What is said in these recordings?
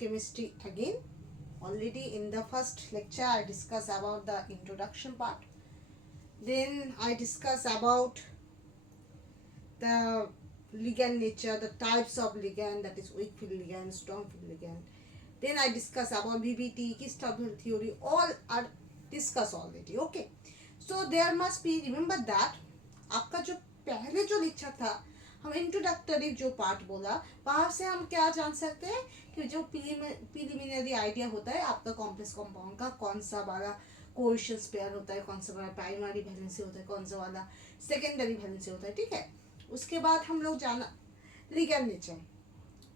chemistry again. Already in the first lecture I discussed about the introduction part. Then I discussed about the ligand nature, the types of ligand, that is weak field ligand, strong field ligand. Then I discuss about BBT, Kirchhoff theory, all are discussed already. Okay, so there must be, remember that आपका जो पहले जो lecture था, हम introductory जो part बोला, वहाँ से हम क्या जान सकते हैं कि जो प्रीलिमिनरी आइडिया होता है आपका कॉम्प्लेक्स कंपाउंड का, कौन सा वाला कोएफिशिएंट पेयर होता है, कौन सा वाला प्राइमरी वैलेंसी होता है, कौन सा वाला सेकेंडरी वैलेंसी होता है, ठीक है। उसके बाद हम लोग जाना लिगैंड नेचर,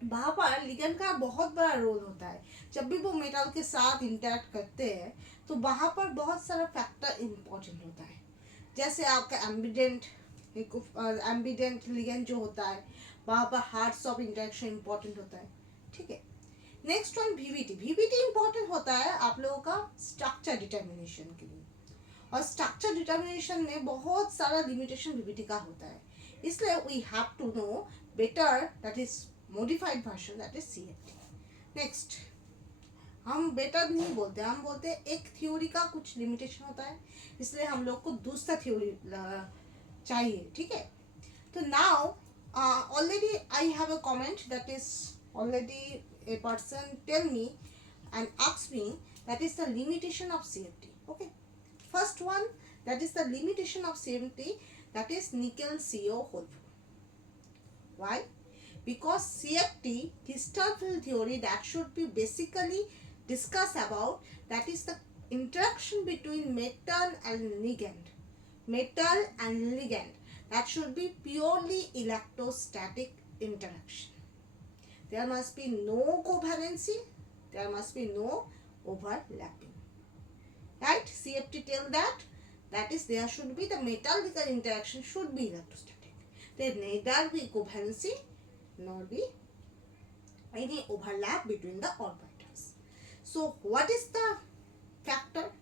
वहाँ पर लिगैंड का बहुत बड़ा रोल होता है। जब भी वो मेटल के साथ इंटरेक्ट करते हैं तो वहाँ पर बहुत सारा फैक्टर इम्पोर्टेंट होता है। जैसे आपका एम्बिडेंट लिगैंड जो होता है, वहाँ पर हार्ट्स ऑफ इंटरेक्शन इम्पोर्टेंट होता है, ठीक है। Next one VBT. VBT important होता है आप लोगों का स्ट्रक्चर डिटर्मिनेशन के लिए, और स्ट्रक्चर डिटर्मिनेशन में बहुत सारा लिमिटेशन वीबीटी का होता है, इसलिए we have to know better that is modified version, that is CFT. Next, हम बेटर नहीं बोलते, हम बोलते हैं एक थ्योरी का कुछ लिमिटेशन होता है, इसलिए हम लोग को दूसरा थ्योरी चाहिए, ठीक है। तो now already I have a comment, that is already a person tell me and ask me, that is the limitation of CFT. Okay, first one, that is the limitation of CFT, that is nickel CO whole 4. Why? Because CFT, Kirchhoff theory, that should be basically discussed about, that is the interaction between metal and ligand. Metal and ligand, that should be purely electrostatic interaction. There must be no covalency, there must be no overlapping, right? CFT tell that, that is there should be the metal-ligand interaction should be electrostatic. There neither be covalency nor be any overlap between the orbitals. So what is the factor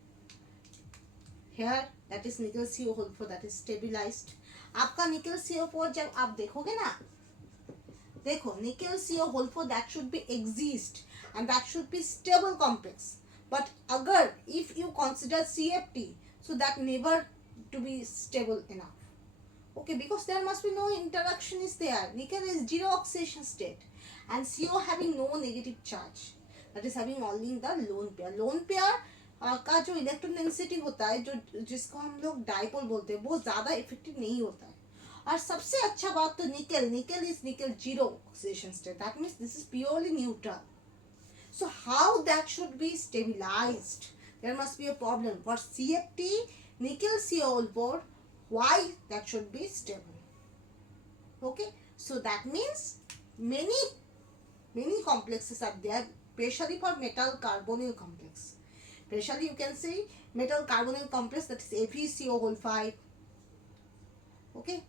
here? That is nickel CO whole 4, that is stabilized. आपका nickel CO4 जब आप देखोगे ना, देखो nickel CO whole 4, that should be exist and that should be stable complex. But अगर if you consider CFT, so that never to be stable enough. Okay, because there must be no interaction is there. Nickel is zero oxidation state and CO having no negative charge, that is having only the lone pair. Lone pair का जो electron density होता है, जो जिसको हम लोग dipole बोलते हैं, वो ज़्यादा इफेक्टिव नहीं होता है। और सबसे अच्छा बात तो निकल इज निकल zero oxidation state, that means this is purely neutral. So how that should be stabilized? There must be a problem. For CFT, nickel CO4, why that should be stable? Okay, so that means many complexes are there, especially for metal carbonyl complex. Especially you can say metal carbonyl complex, that is FeCO5. Okay,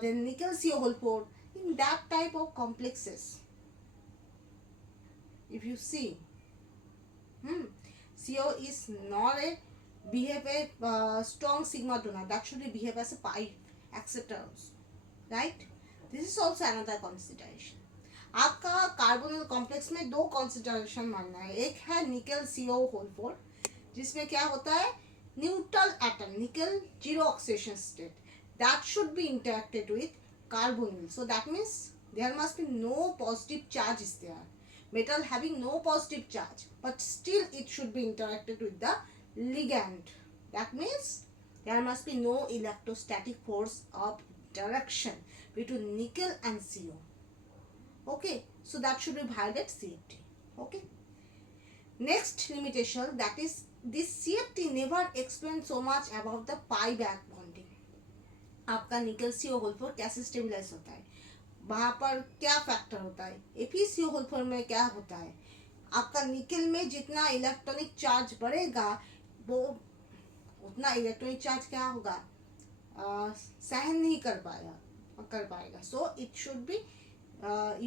then nickel CO whole 4. In that type of complexes, if you see, CO is not a behave a strong sigma donor, that should be behave as a pi acceptor also, right? This is also another consideration. आपका carbonyl complex में दो consideration मानना है, एक है निकल CO whole 4, जिसमें क्या होता है, न्यूट्रल एटम निकल zero oxidation state, that should be interacted with carbonyl. So that means there must be no positive charge is there. Metal having no positive charge, but still it should be interacted with the ligand. That means there must be no electrostatic force of interaction between nickel and CO. Okay, so that should be violated CFT. Okay. Next limitation, that is this CFT never explains so much about the pi back bonding. आपका निकल CO whole 4 कैसे stabilise होता है, वहाँ पर क्या factor होता है, FeCO होल 4 में क्या होता है, आपका निकल में जितना इलेक्ट्रॉनिक चार्ज बढ़ेगा वो उतना इलेक्ट्रॉनिक चार्ज क्या होगा, सहन नहीं कर पाएगा. So it should be,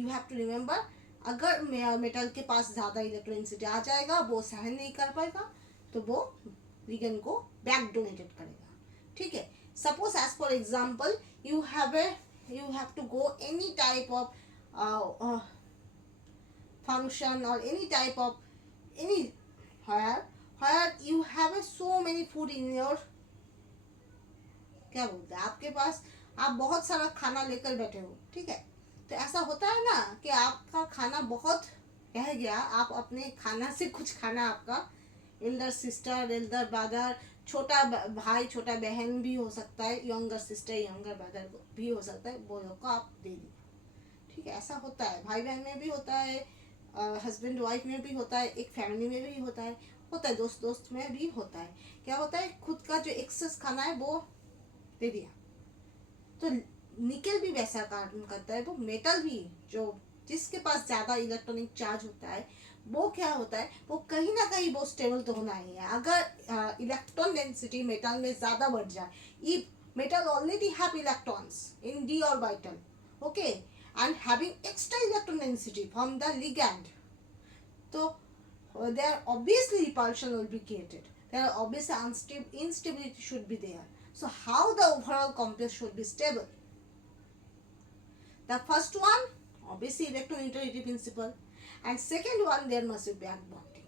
you have to remember, अगर मेटल के पास ज़्यादा इलेक्ट्रोनिसिटी आ जाएगा, वो सहन नहीं कर पाएगा, तो वो लिगेंड को बैक डोनेटेड करेगा, ठीक है. Suppose as for example you have to go any type of function or any type of any where you have a so many food in your, क्या बोलते हैं, आपके पास आप बहुत सारा खाना लेकर बैठे हो, ठीक है, तो ऐसा होता है ना कि आपका खाना बहुत रह गया, आप अपने खाना से कुछ खाना आपका एल्डर सिस्टर, एल्डर ब्रदर, छोटा भाई छोटा बहन भी हो सकता है, यंगर सिस्टर यंगर ब्रदर भी हो सकता है, वो लोग को आप दे दिए, ठीक है, ऐसा होता है, भाई बहन में भी होता है, हस्बैंड वाइफ में भी होता है, एक फैमिली में भी होता है दोस्त दोस्त में भी होता है। क्या होता है, खुद का जो एक्सेस खाना है वो दे दिया, तो निकल भी वैसा काम करता है, वो मेटल भी जो जिसके पास ज़्यादा इलेक्ट्रॉनिक चार्ज होता है वो क्या होता है, वो कहीं ना कहीं वो स्टेबल तो होना ही है। अगर इलेक्ट्रॉन डेंसिटी मेटल में ज़्यादा बढ़ जाए, if metal already have electrons in d orbital, okay, and having extra electron density from the ligand, so there obviously repulsion will be created, there are obviously instability should be there, so how the overall complex should be stable? The first one, obviously electroneutrality principle, and second one, there must be back bonding.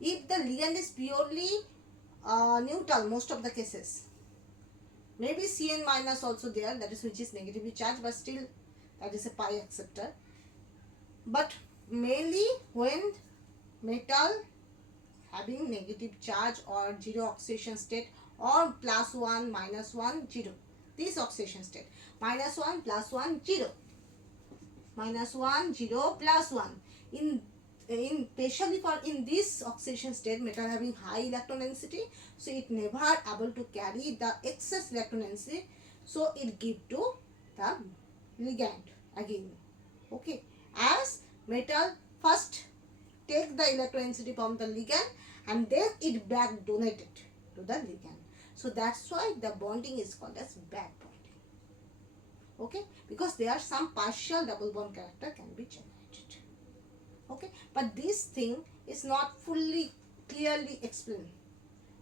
If the ligand is purely neutral, most of the cases, maybe Cn minus also there, that is which is negatively charged, but still that is a pi acceptor. But mainly when metal having negative charge or zero oxidation state or +1 -1 0, this oxidation state -1 +1 0, -1 0 +1, in especially for in this oxidation state metal having high electron density, so it never able to carry the excess electron density, so it give to the ligand again, okay, as metal first take the electron density from the ligand and then it back donated to the ligand, so that's why the bonding is called as back bonding, okay, because there are some partial double bond character can be generated, okay, but this thing is not fully clearly explained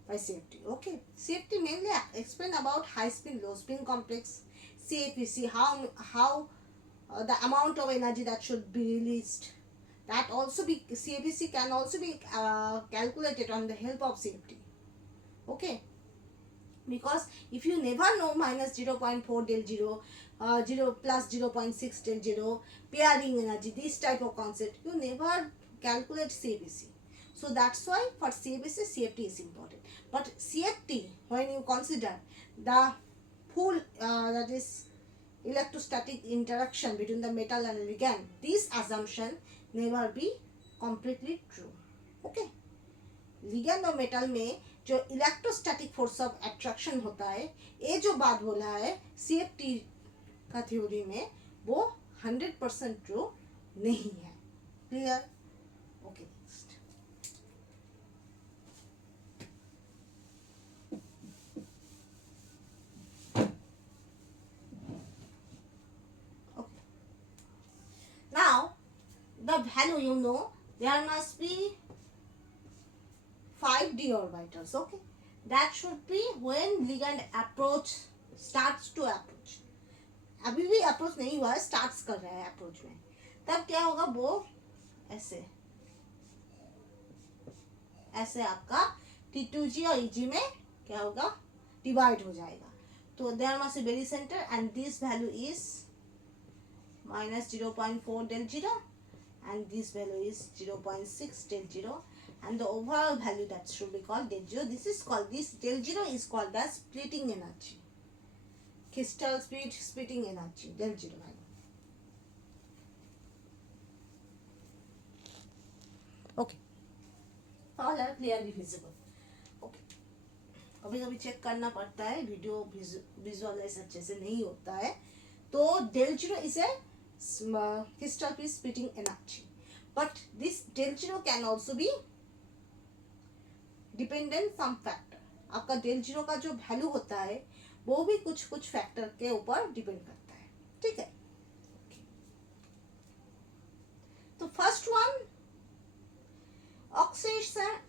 by CFT, okay. CFT mainly explain about high spin low spin complex, CFEC, how the amount of energy that should be released, that also be CFEC can also be calculated on the help of CFT, okay, because if you never know minus 0.4 del 0, 0 plus 0.6 del 0, pairing energy, this type of concept, you never calculate CFEC. So that's why for CFEC, CFT is important. But CFT, when you consider the full, that is electrostatic interaction between the metal and ligand, this assumption never be completely true, okay. Ligand और metal में जो electrostatic force of attraction होता है, ये जो बात बोला है सीएफटी का थ्योरी में, वो 100% ट्रू नहीं है, clear, okay. Now the value, you know, there must be 5 d orbitals, okay, that should be when ligand approach starts to approach, अभी भी अप्रोच नहीं हुआ है, स्टार्ट्स कर रहा है अप्रोच में, तब क्या होगा, वो ऐसे ऐसे आपका T2G और EG में क्या होगा, डिवाइड हो जाएगा, तो there must be very centre and this value is minus 0.4 del 0 and this value is 0.6 del 0, and the overall value that should be called del 0. This is called, this del 0 is called as splitting energy, crystal speed splitting energy, del 0 value, okay, all are clearly visible, okay. कभी कभी check करना पड़ता है, video visualise अच्छे से नहीं होता है, तो del 0 is a crystal speed splitting energy, but this del 0 can also be dependent some factor, आपका del 0 का जो वैल्यू होता है वो भी कुछ कुछ फैक्टर के ऊपर डिपेंड करता है, ठीक है। तो फर्स्ट वन,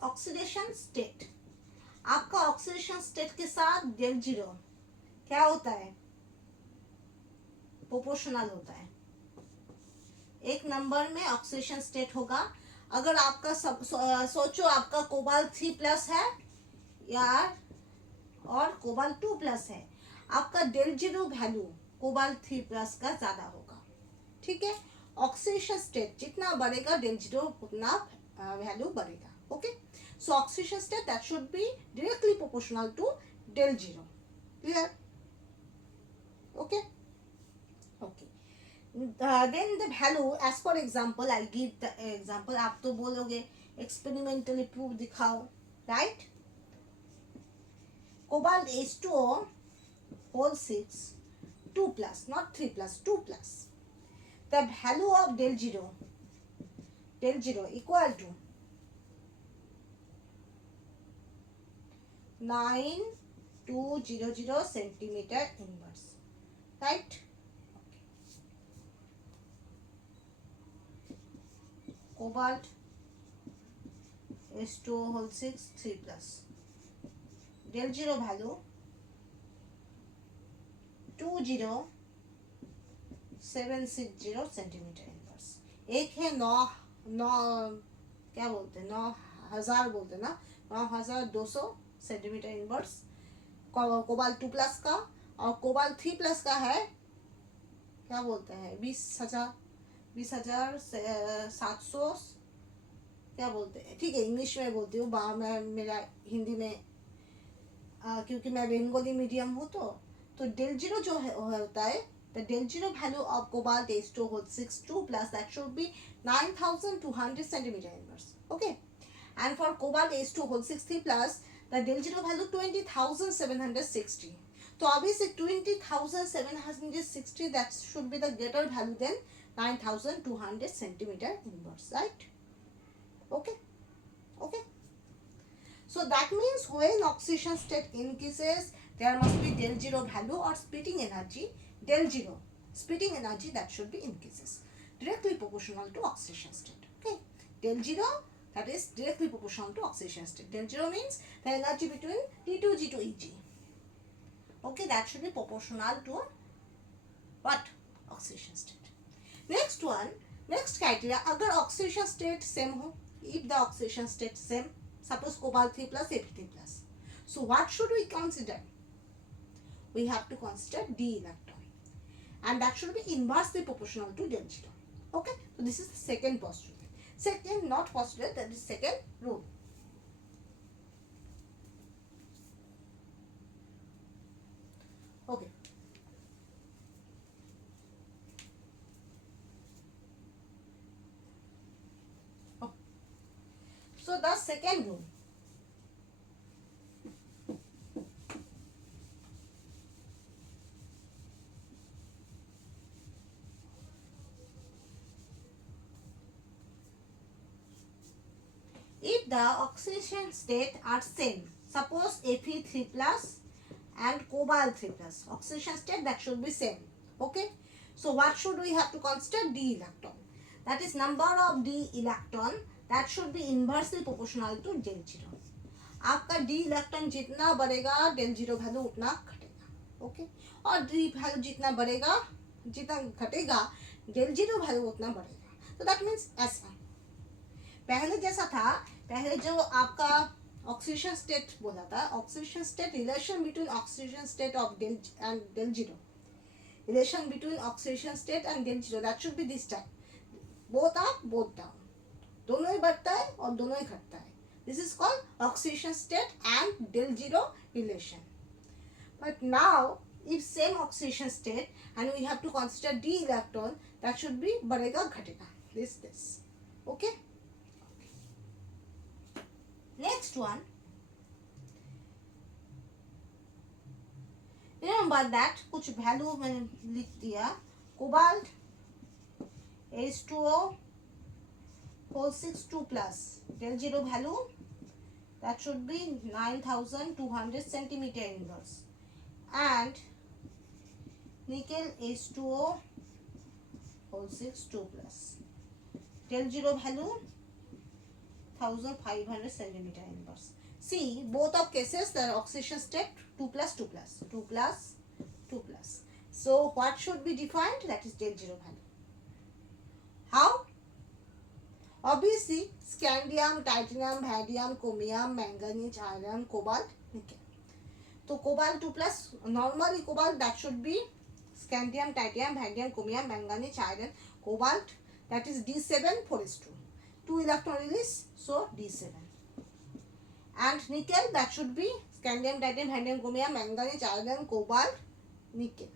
ऑक्सीडेशन स्टेट, आपका ऑक्सीडेशन स्टेट के साथ del 0 क्या होता है, प्रोपोर्शनल होता है, एक नंबर में ऑक्सीडेशन स्टेट होगा। अगर आपका सोचो आपका कोबाल्ट 3+ है या और कोबाल्ट 2+ है, आपका डेल जीरो वैल्यू कोबाल्ट 3+ का ज़्यादा होगा। ठीक है, ऑक्सीडेशन स्टेट जितना बढ़ेगा डेल जीरो उतना वैल्यू बढ़ेगा। Okay, so oxidation state that should be directly proportional to del zero. Clear? Okay okay, then the value as per example, I give the example, आप तो बोलोगे experimentally proof दिखाओ, right? Cobalt H2O whole 6 2+, not 3+, 2+. The value of del zero equal to 9200 centimeter inverse, right? Cobalt H2O whole 6 3+. Del zero value 20760 centimetre inverse. एक है 9 क्या बोलते हैं, 9000 बोलते हैं ना, 9200 सेंटीमीटर इनवर्स कोबाल्ट 2+ का। और कोबाल्ट 3+ का है क्या बोलते हैं, 20,700 क्या बोलते हैं, ठीक है इंग्लिश में बोलती हूँ, मैं मेरा हिंदी में क्योंकि मैं बंगाली मीडियम हूँ। तो डेल जीरो जो होता है, the del zero value of cobalt H2 whole 6 2+, that should be 9200 centimeter inverse. Okay, and for cobalt H2 whole 6 3+, the del zero value 20,760. तो obviously 20,760 that should be the greater value than 9,200 centimeter inverse, right? Okay, okay. So that means when oxidation state increases, there must be del zero value or splitting energy. Del zero splitting energy that should be increases directly proportional to oxidation state. Okay, del zero that is directly proportional to oxidation state. Del zero means the energy between T2G to EG. Okay, that should be proportional to what? Oxidation state. Next one, next criteria, अगर oxidation state same हो, if the oxidation state same, suppose cobalt 3+, Fe3+, so what should we consider? We have to consider d electron, and that should be inversely proportional to del zero. Okay, so this is the second postulate. Second, not postulate, that is second rule. Okay, so the second rule, if the oxidation state are same, suppose Fe3+ and cobalt 3+, oxidation state that should be same. Okay, so what should we have to consider? D electron, that is number of d electron that should be inversely proportional to del zero. आपका d electron जितना बढ़ेगा del zero value उतना घटेगा। Okay, और d value जितना बढ़ेगा जितना घटेगा del zero वैल्यू उतना बढ़ेगा। तो दैट मीन्स ऐसा पहले जैसा था, पहले जो आपका ऑक्सीडेशन स्टेट बोला था, oxidation state relation between oxidation state of del and del zero, relation between oxidation state and del zero, that should be this type, both up both down, दोनों ही बढ़ता है और दोनों ही घटता है. This is called oxidation state and del zero relation. But now if same oxidation state and we have to consider d electron, that should be बढ़ेगा घटेगा, this. Okay, next one, remember that कुछ value मैंने लिख दिया. Cobalt H2O whole 6 2+, del zero value that should be 9200 centimeter inverse, and nickel H2O whole 6 2+, del zero value 1500 centimeter inverse. See, both of cases the oxidation state 2+. So what should be defined? That is del zero value. Obviously scandium, titanium, vanadium, chromium, manganese, iron, cobalt, nickel. So cobalt 2 plus, normally cobalt that should be scandium, titanium, vanadium, chromium, manganese, iron, cobalt, that is D7 4s2. 2 electron release, so D7. And nickel that should be scandium, titanium, vanadium, chromium, manganese, iron, cobalt, nickel.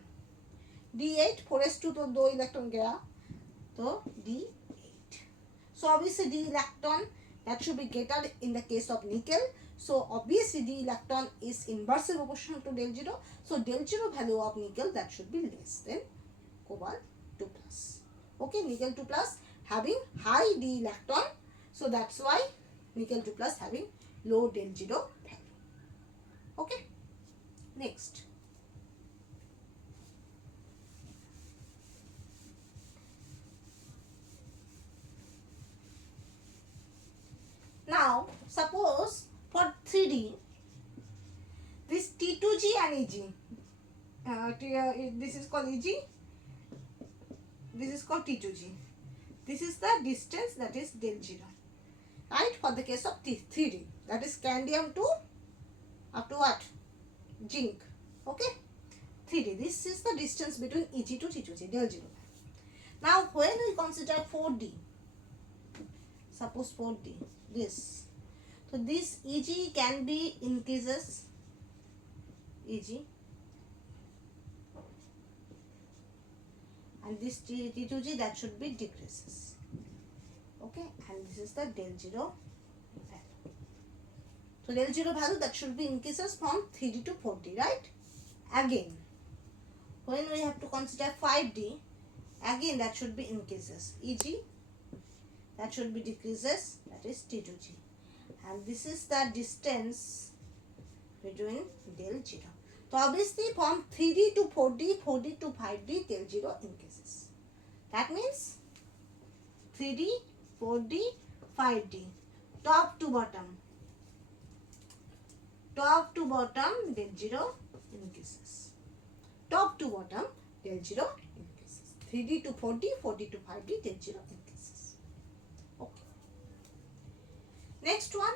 D8 4s2 तो 2 electron गया, तो D8. So obviously D electron that should be greater in the case of nickel. So obviously D electron is inversely proportional to del 0. So del 0 value of nickel that should be less than cobalt 2 plus. Okay, nickel 2 plus having high D electron. So that's why nickel 2 plus having low del 0 value. Okay, next. Now suppose for 3D this T2G and EG, this is called EG, this is called T2G. This is the distance, that is del 0, right? For the case of 3D, that is scandium to up to what? Zinc. Okay, 3D, this is the distance between EG to T2G, del 0. Now when we consider 4D, suppose 4D, this, so this EG can be increases, EG, and this T2G that should be decreases. Okay, and this is the del 0 value. So del 0 value that should be increases from 3D to 4D, right? Again, when we have to consider 5D, again that should be increases, EG that should be decreases, that is T2G, and this is the distance between del 0. So obviously from 3D to 4D, 4D to 5D, del 0 increases. That means 3D, 4D, 5D, top to bottom, del 0 increases. Top to bottom, del 0 increases. 3D to 4D, 4D to 5D, del 0 increases. Okay. Next one.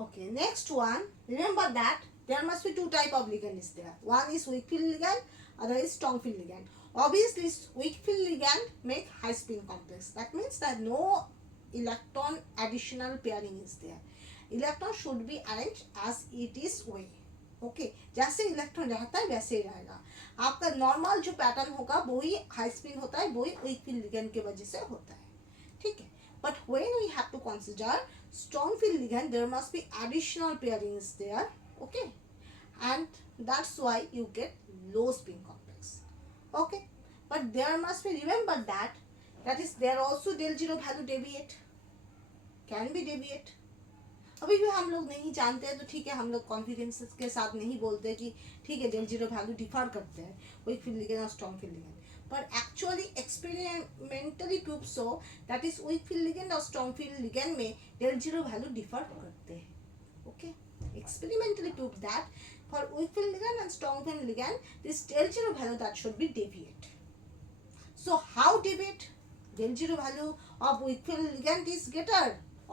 Okay, next one. Remember that there must be two type of ligand is there. One is weak field ligand, other is strong field ligand. Obviously, weak field ligand make high spin complex. That means that no electron additional pairing is there. Electron should be arranged as it is way. Okay जैसे electron रहता है वैसे ही रहेगा. आपका normal जो pattern होगा वही high spin होता है, वही वीक फील्ड लिगेंड की वजह से होता है. ठीक है, but when we have to consider strong field ligand, there must be additional pairings there. Okay, and that's why you get low spin complex. Okay, but there must be, remember that is there also del 0 value deviate, can be deviate. अभी भी हम लोग नहीं जानते हैं, तो ठीक है हम लोग कॉन्फिडेंस के साथ नहीं बोलते कि ठीक है del 0 वैल्यू डिफर करते हैं वीक फील्ड लिगेंड और स्ट्रॉन्ग फील्ड लिगेंड. पर actually experimentally prove so that is weak field ligand और स्ट्रॉन्ग फील्ड लिगेंड में del 0 वैल्यू डिफर करते हैं. Okay, experimentally prove that for week field ligand and strong field ligand this del 0 value that should B deviate. So how deviate? del 0 value of week field ligand is greater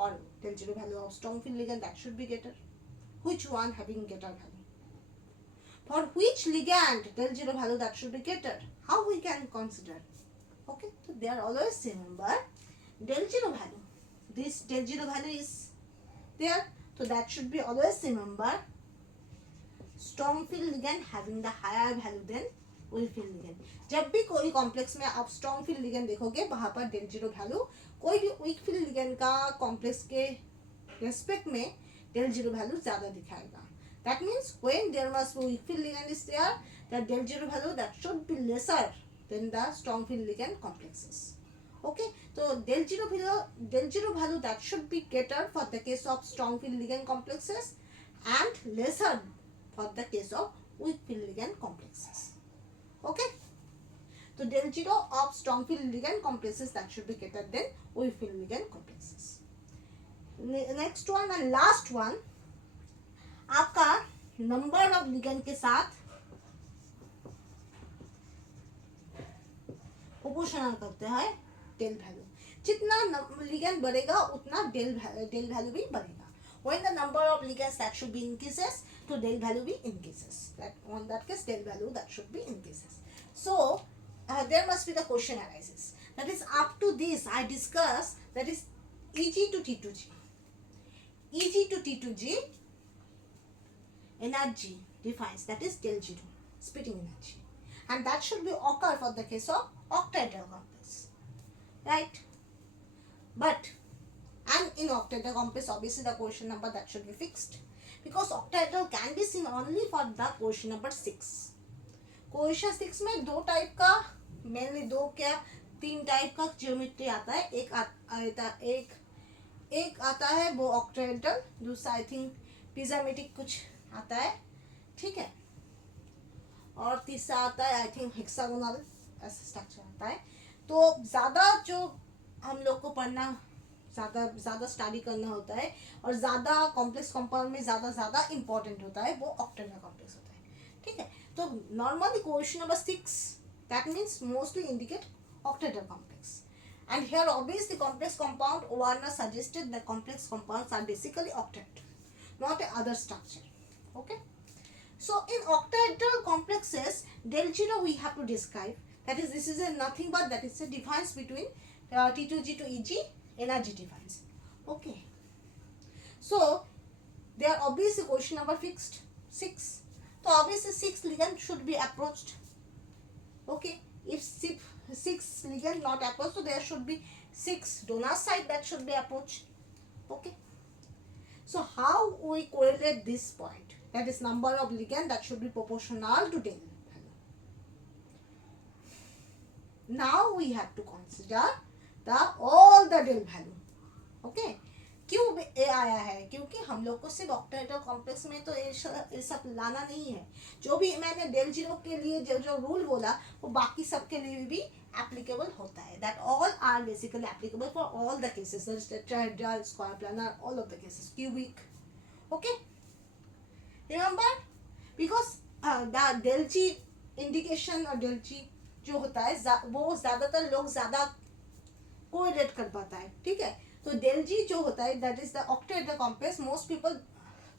or del 0 value of strong field ligand that should be greater. Which one having greater value? For which ligand del 0 value that should be greater? How we can consider? Okay, so they are always remember del 0 value. This del 0 value is there, so that should be always remember strong field ligand having the higher value than weak field ligand. जब भी कोई complex में आप strong field ligand देखोगे वहां पर del 0 value कोई भी वीक फील्ड लिगेंड का कॉम्प्लेक्स के रेस्पेक्ट में del 0 वैल्यू ज्यादा दिखाएगा. That means when there must be weak field ligand is there, that del 0 value that should be lesser than the strong field ligand complexes. Okay, तो del 0 value that should be greater for the case of strong field ligand complexes and lesser for the case of weak field ligand complexes. Okay, So del 0 of strong field ligand complexes that should be greater than weak field ligand complexes. Next one and last one, आपका number of ligand के साथ proportional करते हैं del value. जितना ligand बढ़ेगा उतना del value भी बढ़ेगा। When the number of ligands that should be increases, to del value be increases. That on that case del value that should be increases. So there must be the question arises. That is up to this I discuss, that is Eg to T2G. Eg to T2G energy defines, that is del 0 splitting energy, and that should be occur for the case of octahedral complex, right? But and in octahedral complex obviously the quotient number that should be fixed, because octahedral can be seen only for the quotient number 6. quotient 6 में दो type का, mainly दो क्या तीन type का geometry आता है। एक आता है वो ऑक्टाहेड्रल, दूसरा आई थिंक पिज़ामेट्रिक कुछ आता है, ठीक है, और तीसरा आता है आई थिंक हेक्सागोनल, ऐसा स्ट्रक्चर आता है। तो ज़्यादा जो हम लोग को पढ़ना, ज़्यादा स्टडी करना होता है और ज़्यादा कॉम्प्लेक्स कंपाउंड में ज़्यादा इंपॉर्टेंट होता है वो ऑक्टेट्रा कॉम्प्लेक्स होता है, ठीक है। तो normally question number 6 that means mostly indicate octahedral complex, and here obviously complex compound Warner suggested that complex compounds are basically octet, not a other structure, okay. So in octahedral complexes del 0 we have to describe, that is this is a nothing but that is a difference between T2G to Eg energy difference, okay. So they are obviously question number fixed 6, so obviously 6 ligand should be approached, okay. If 6 ligand not approached, so there should be 6 donor site that should be approached, okay. So how we correlate this point, that is number of ligand that should be proportional to del value. Now we have to consider all the del value, okay. क्यों ए आया है, क्योंकि हम लोग को सिर्फ octahedral complex में तो ये सब लाना नहीं है। जो भी मैंने del 0 के लिए जो रूल बोला वो बाकी सब के लिए भी एप्लीकेबल होता है, that all are basically applicable for all the cases, tetrahedral, square planar, all of the cases, cubic, okay. Remember because the del G indication और del G जो होता है वो ज़्यादातर लोग ज़्यादा कोरिलेट कर पाता है, ठीक है। तो del G जो होता है that is the octahedral complex, most people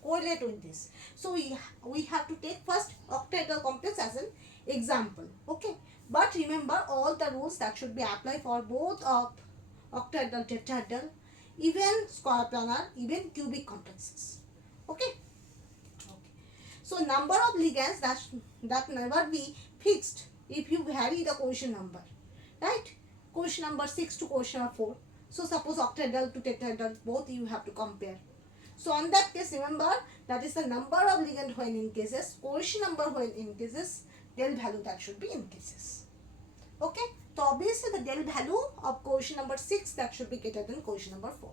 correlate with this, so we have to take first octahedral complex as an example, okay. But remember all the rules that should be applied for both of octahedral, tetrahedral, even square planar, even cubic complexes, okay. So number of ligands that never be fixed if you vary the quotient number, right? Quotient number 6 to quotient number 4. So suppose octahedral to tetrahedral, both you have to compare. So on that case, remember that is the number of ligand when increases, quotient number when increases, del value that should be increases, okay. So obviously the del value of quotient number 6 that should be greater than quotient number 4.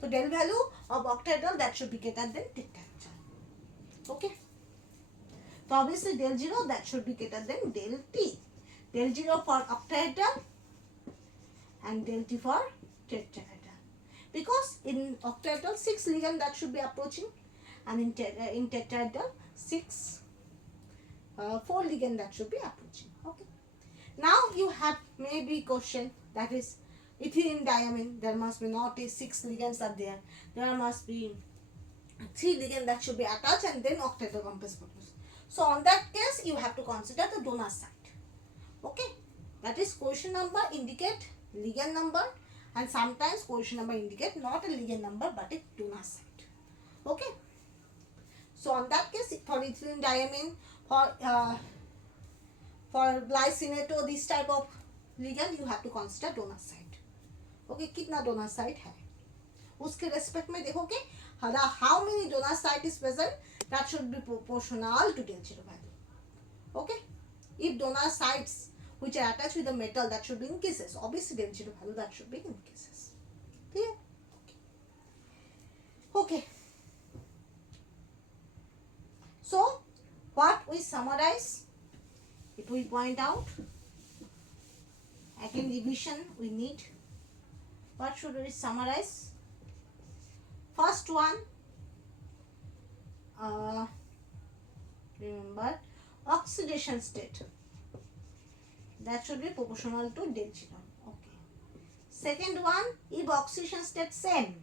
So del value of octahedral that should be greater than tetrahedral, okay. So obviously del 0 that should be greater than del T. Del 0 for octahedral and del T for tetrahedral, because in octahedral 6 ligand that should be approaching, and in tetrahedral 4 ligand that should be approaching, okay. Now you have maybe question, that is ethylene diamine, there must be not 6 ligands are there, there must be 3 ligand that should be attached and then octahedral complex produced. So on that case you have to consider the donor site, okay. That is quotient number indicate ligand number, and sometimes quotient number indicate not a ligand number but a donor site, okay. So on that case for ethylene diamine, for glycinate or this type of ligand you have to consider donor site, okay. कितना donor site है उसके respect में देखोगे how many donor site is present, that should be proportional to del 0 value, okay. If donor sites which are attached with the metal, that should be in cases, obviously del 0 value that should be in cases, clear, okay. So what we summarize, if we point out Again, revision we need. What should we summarize? First one, remember, oxidation state. That should be proportional to del zero. Okay. Second one, if oxidation state same,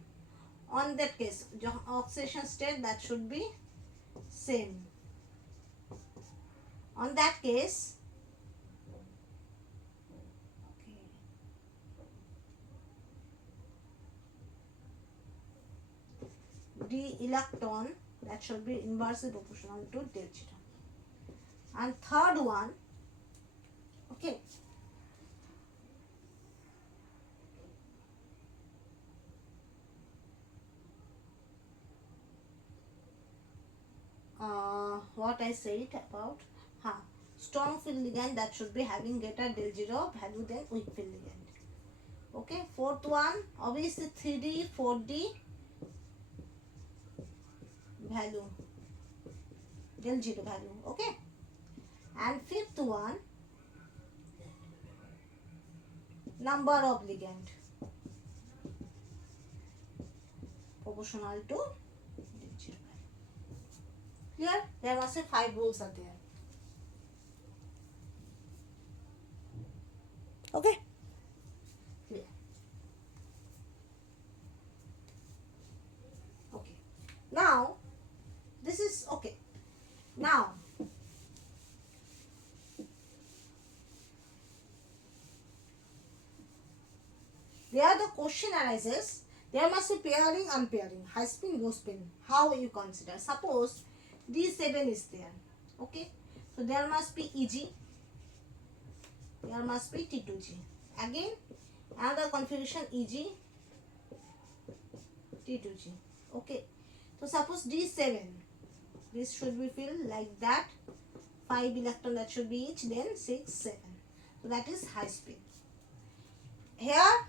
on that case, oxidation state that should be same. On that case, okay, d electron that should be inversely proportional to del zero. And third one, okay, what I said about strong field ligand that should be having greater del zero value than weak field ligand. Okay, fourth one, obviously 3D, 4D value, del zero value. Okay, and fifth one, number of ligand proportional to del zero value. Clear? There must be 5 rules are there. Okay, clear. Okay, now this is okay. Now there the question arises, there must be pairing, unpairing, high spin, low spin. How you consider? Suppose D7 is there. Okay, so there must be EG, there must be T2G. Again, another configuration EG, T2G. Okay, so suppose D7, this should be filled like that. 5 electron that should be each, then 6, 7. So that is high spin. Here,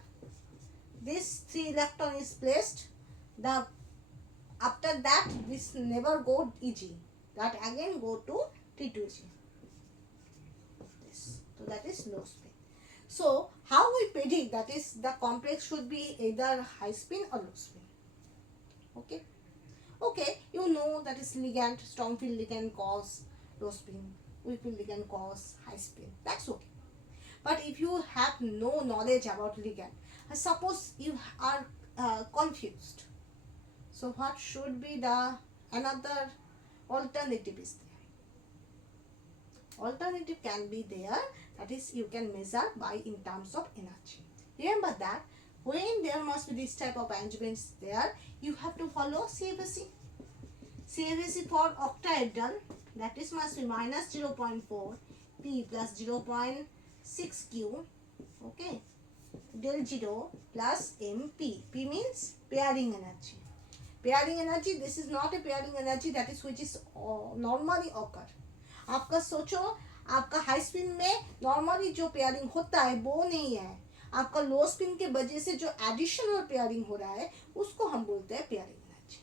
this 3 electron is placed. The after that, this never go EG. That again go to T2G. This. So that is low spin. So how we predict that is the complex should be either high spin or low spin. Okay. Okay, you know that is ligand, strong field ligand cause low spin, weak field ligand cause high spin. That's okay. But if you have no knowledge about ligand, suppose you are confused. So what should be the another alternative is there. Alternative can be there, that is you can measure by in terms of energy. Remember that when there must be this type of arrangements there, you have to follow CFSE. CFSE for octahedral, that is must be minus 0.4 P plus 0.6 Q. Okay, del 0 plus MP. P means pairing energy. Pairing energy, this is not a pairing energy, that is which is normally occur. आपका सोचो, आपका high spin में normally जो pairing होता है वो नहीं है, आपका लो स्पिन के वजह से जो एडिशनल पेयरिंग हो रहा है उसको हम बोलते हैं pairing energy.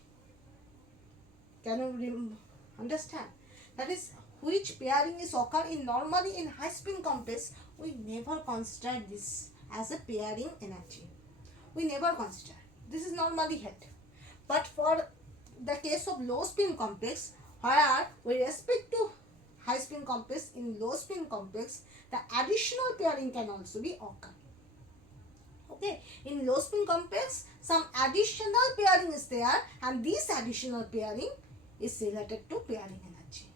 Can you understand? That is which pairing is occur in normally in high spin complex, we never consider this as a pairing energy. We never consider. This is normally held. But for the case of low spin complex, where with respect to high spin complex, in low spin complex, the additional pairing can also be occur. Okay, in low spin complex, some additional pairing is there, and this additional pairing is related to pairing energy.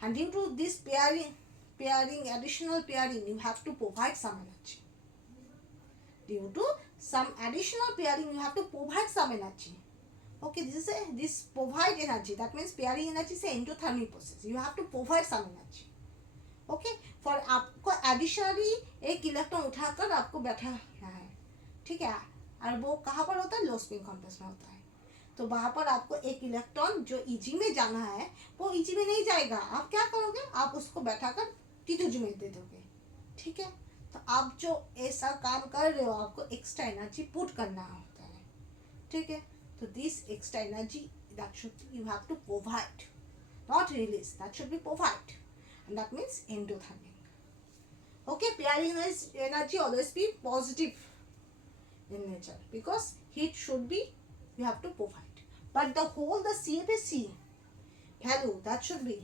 And due to this pairing, additional pairing, you have to provide some energy. Due to some additional pairing, you have to provide some energy. Okay, this provide energy. That means pairing energy is an endothermic process. You have to provide some energy. Okay, for आपको additionally एक electron उठाकर आपको बैठाना है, ठीक है, और वो कहाँ पर होता है, लो स्पिन कॉम्प्लेक्स में होता है. तो वहाँ पर आपको एक इलेक्ट्रॉन जो ईजी में जाना है वो ईजी में नहीं जाएगा. आप क्या करोगे, आप उसको बैठाकर T2G में दे दोगे. ठीक है, तो आप जो ऐसा काम कर रहे हो आपको एक्स्ट्रा एनर्जी पुट करना होता है. ठीक है, so this extra energy that should you have to provide, not release, that should be provide, and that means endothermic. Okay, pairing energy always be positive in nature because heat should be you have to provide. But the CFAC value that should be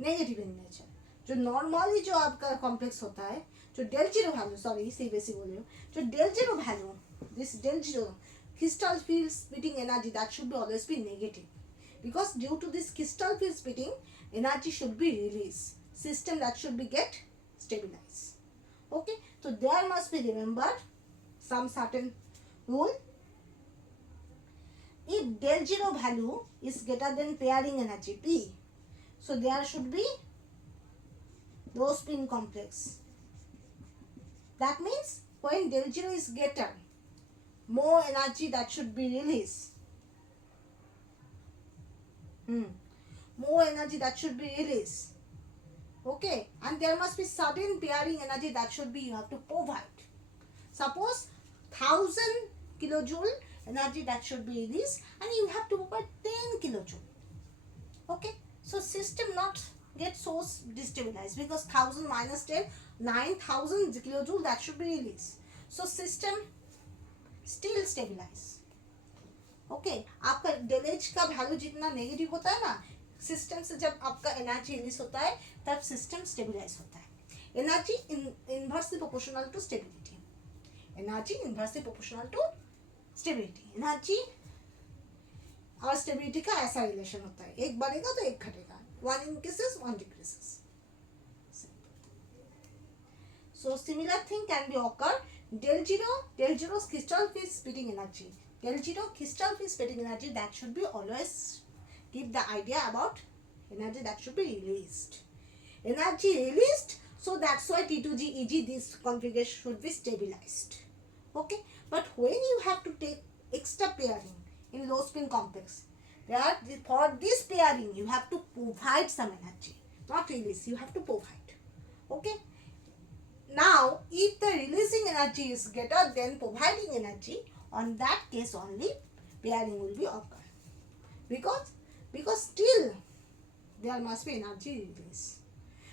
negative in nature. जो normally जो आपका complex होता है, जो del zero value, sorry सी बेसी बोल रही हूँ, जो del zero value, this del zero crystal field splitting energy that should be always be negative because due to this crystal field splitting energy should be released, system that should be get stabilized. Okay, so there must be remembered some certain rule. If del zero value is greater than pairing energy P, so there should be low spin complex. That means when del zero is greater, more energy that should be released. More energy that should be released. Okay, and there must be certain pairing energy that should be you have to provide. Suppose 1000 kilojoule energy that should be released, and you have to provide 10 kilojoule. Okay, so system not get so destabilized because 1000 minus 10, 9000 kilojoule that should be released. So system still stabilize. Okay, आपका डेलेज का value जितना negative होता है ना, system से जब आपका energy release होता है तब सिस्टम स्टेबलाइज होता है. Energy inversely proportional to stability. Energy inversely proportional to stability. Energy और स्टेबिलिटी का ऐसा रिलेशन होता है, एक बढ़ेगा तो एक घटेगा, one increases one decreases. So similar thing can be occur. Del zero crystal field splitting energy. Del zero crystal field splitting energy that should be always give the idea about energy that should be released. Energy released, so that's why T2G EG this configuration should be stabilized. Okay, but when you have to take extra pairing in low spin complex, for this pairing you have to provide some energy, not release. You have to provide. Okay. Now, if the releasing energy is greater than providing energy, on that case only pairing will be occur. Because still there must be energy release.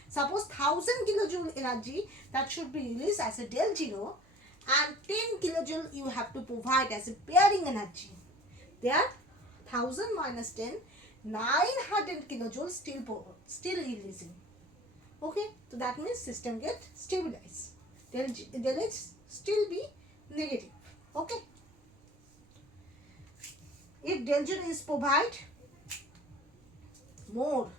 Suppose 1000 kilojoule energy that should be released as a del zero, and 10 kilojoule you have to provide as a pairing energy. There 1000 minus 10, 900 kilojoule still releasing. Okay, so that means system get stabilized. Del H still be negative. Okay, if del zero is provide more,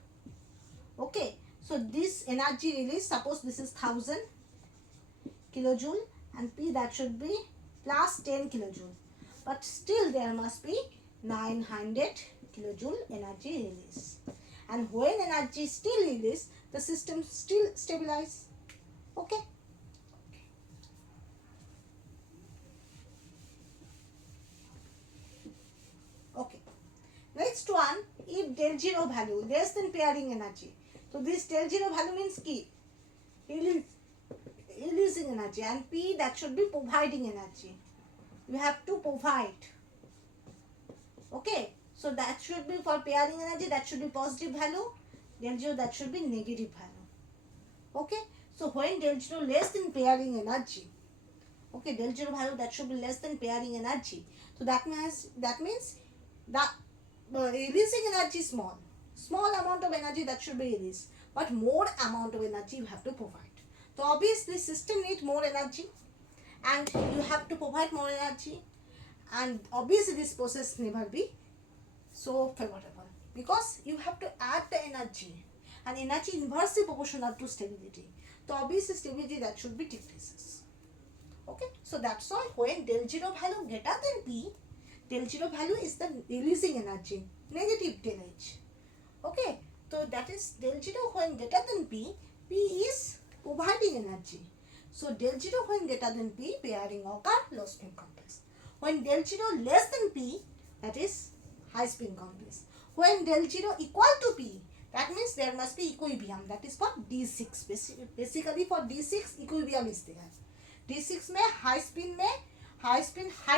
okay, so this energy release, suppose this is 1000 kilojoule and P that should be plus 10 kilojoule, but still there must be 900 kilojoule energy release. And when energy is still released, the system still stabilize. Okay. Okay. Next one, if del zero value less than pairing energy. So this del zero value means key releasing energy, and P that should be providing energy. You have to provide. Okay. So that should be for pairing energy, that should be positive value. Del zero that should be negative value. Okay. So when del zero less than pairing energy, okay, del zero value that should be less than pairing energy. So that means the releasing energy is small amount of energy that should be released, but more amount of energy you have to provide. So obviously system needs more energy, and you have to provide more energy, and obviously this process never be so favorable because you have to add the energy, and energy inversely proportional to stability. So obviously stability that should be decreases. Okay, so that's why when del zero value greater than P, del zero value is the releasing energy, negative del H. Okay, so that is del zero when greater than P, P is providing energy. So del zero when greater than P, pairing occur, low spin complex. When del zero less than P, that is high spin complex. When del zero equal to P, that means there must be equilibrium. That is for D6. Basically for D6 equilibrium is there. D6 में high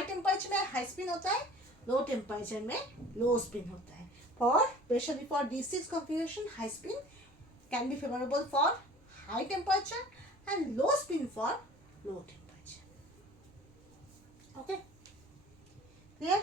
temperature में high spin होता है, low temperature में लो spin होता है. For especially for D6 configuration, high spin can be favorable for high temperature and low spin for low temperature. Okay, clear?